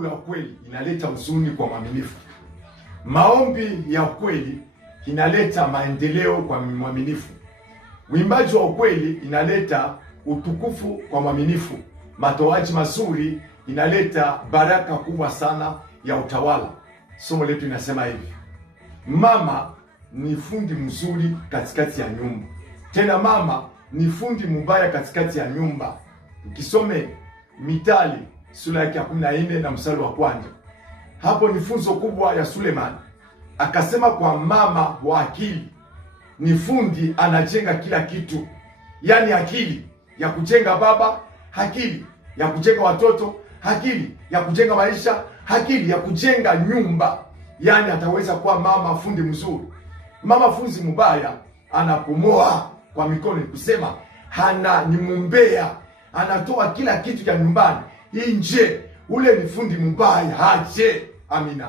Jibu la kweli inaleta huzuni kwa mwaminifu. Maombi ya kweli inaleta maendeleo kwa mwaminifu. Uimbaji wa ukweli inaleta utukufu kwa mwaminifu. Matoaji mazuri inaleta baraka kubwa sana ya utawala. Somo letu inasema hivi: mama ni fundi mzuri katikati ya nyumba, tena mama ni fundi mubaya katikati ya nyumba. Ukisome Mithali sura yake ya 14 na mstari wa kwanza, hapo ni funzo kubwa ya Sulemani. Akasema kwa mama wa akili ni fundi, anajenga kila kitu, yaani akili ya kujenga baba, akili ya kujenga watoto, akili ya kujenga maisha, akili ya kujenga nyumba. Yaani ataweza kuwa mama fundi mzuri. Mama fundi mubaya anapomoa kwa mikono, ni kusema ni mumbea, anatoa kila kitu cha nyumbani nje. Ule ni fundi mubaya, aje. Amina.